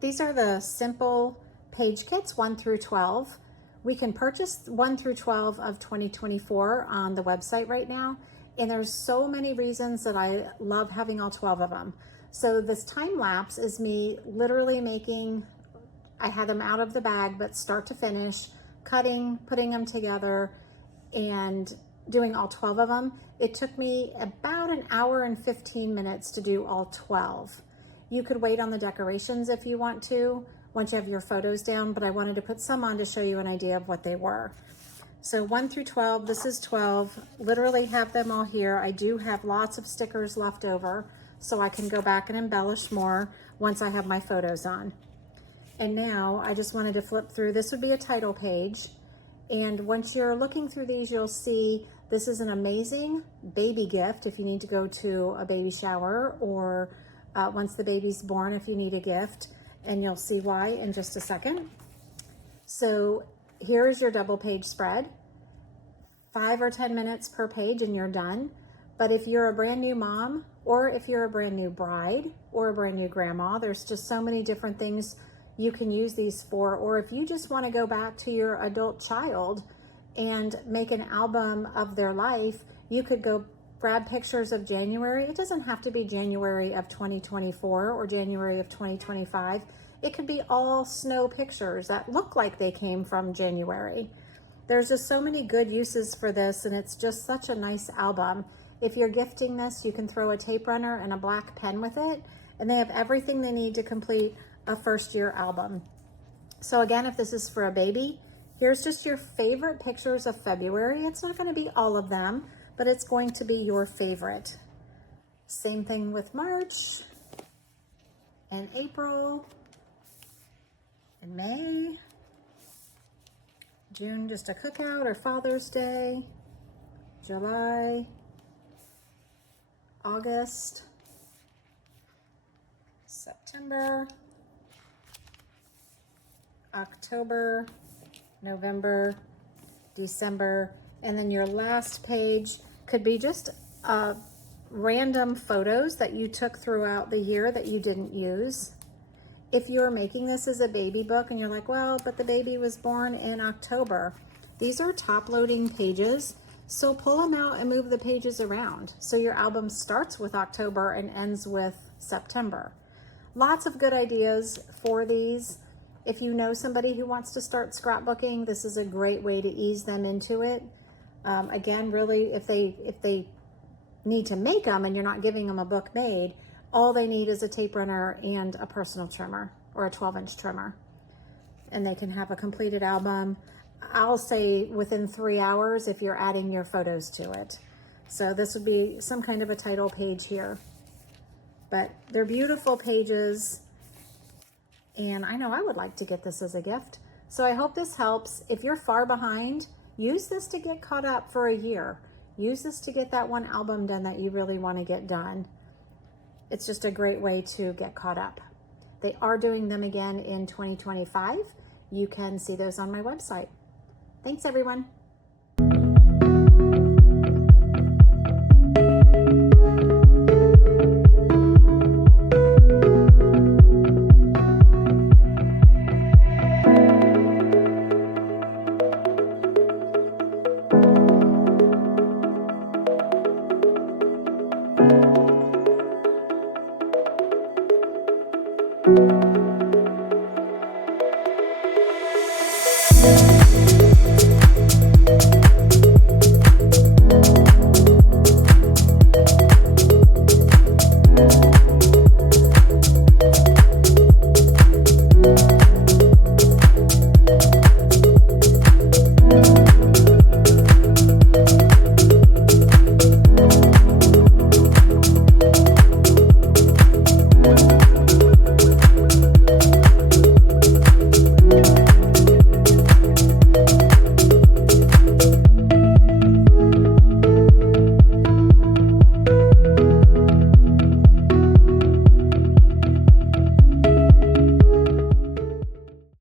These are the simple page kits 1 through 12. We can purchase 1 through 12 of 2024 on the website right now. And there's so many reasons that I love having all 12 of them. So this time lapse is me literally making, I had them out of the bag, but start to finish, cutting, putting them together, and doing all 12 of them. It took me about an hour and 15 minutes to do all 12. You could wait on the decorations if you want to, once you have your photos down, but I wanted to put some on to show you an idea of what they were. So 1 through 12, this is 12, literally have them all here. I do have lots of stickers left over, so I can go back and embellish more once I have my photos on. And now I just wanted to flip through. This would be a title page. And once you're looking through these, you'll see this is an amazing baby gift if you need to go to a baby shower, or once the baby's born if you need a gift. And you'll see why in just a second. So here is your double page spread. 5 or 10 minutes per page and you're done. But if you're a brand new mom, or if you're a brand new bride, or a brand new grandma, there's just so many different things you can use these for. Or if you just want to go back to your adult child and make an album of their life, you could go grab pictures of January. It doesn't have to be January of 2024 or January of 2025. It could be all snow pictures that look like they came from January. There's just so many good uses for this, and it's just such a nice album. If you're gifting this, you can throw a tape runner and a black pen with it, and they have everything they need to complete a first year album. So again, if this is for a baby, here's just your favorite pictures of February. It's not going to be all of them, but it's going to be your favorite. Same thing with March and April and May. June, just a cookout or Father's Day. July, August, September, October, November, December, and then your last page could be just random photos that you took throughout the year that you didn't use. If you're making this as a baby book and you're like, well, but the baby was born in October, these are top loading pages. So pull them out and move the pages around. So your album starts with October and ends with September. Lots of good ideas for these. If you know somebody who wants to start scrapbooking, this is a great way to ease them into it. Again, really, if they need to make them and you're not giving them a book made, all they need is a tape runner and a personal trimmer or a 12-inch trimmer. And they can have a completed album, I'll say within 3 hours if you're adding your photos to it. So this would be some kind of a title page here. But they're beautiful pages. And I know I would like to get this as a gift. So I hope this helps. If you're far behind, use this to get caught up for a year. Use this to get that one album done that you really want to get done. It's just a great way to get caught up. They are doing them again in 2025. You can see those on my website. Thanks, everyone. Thank you.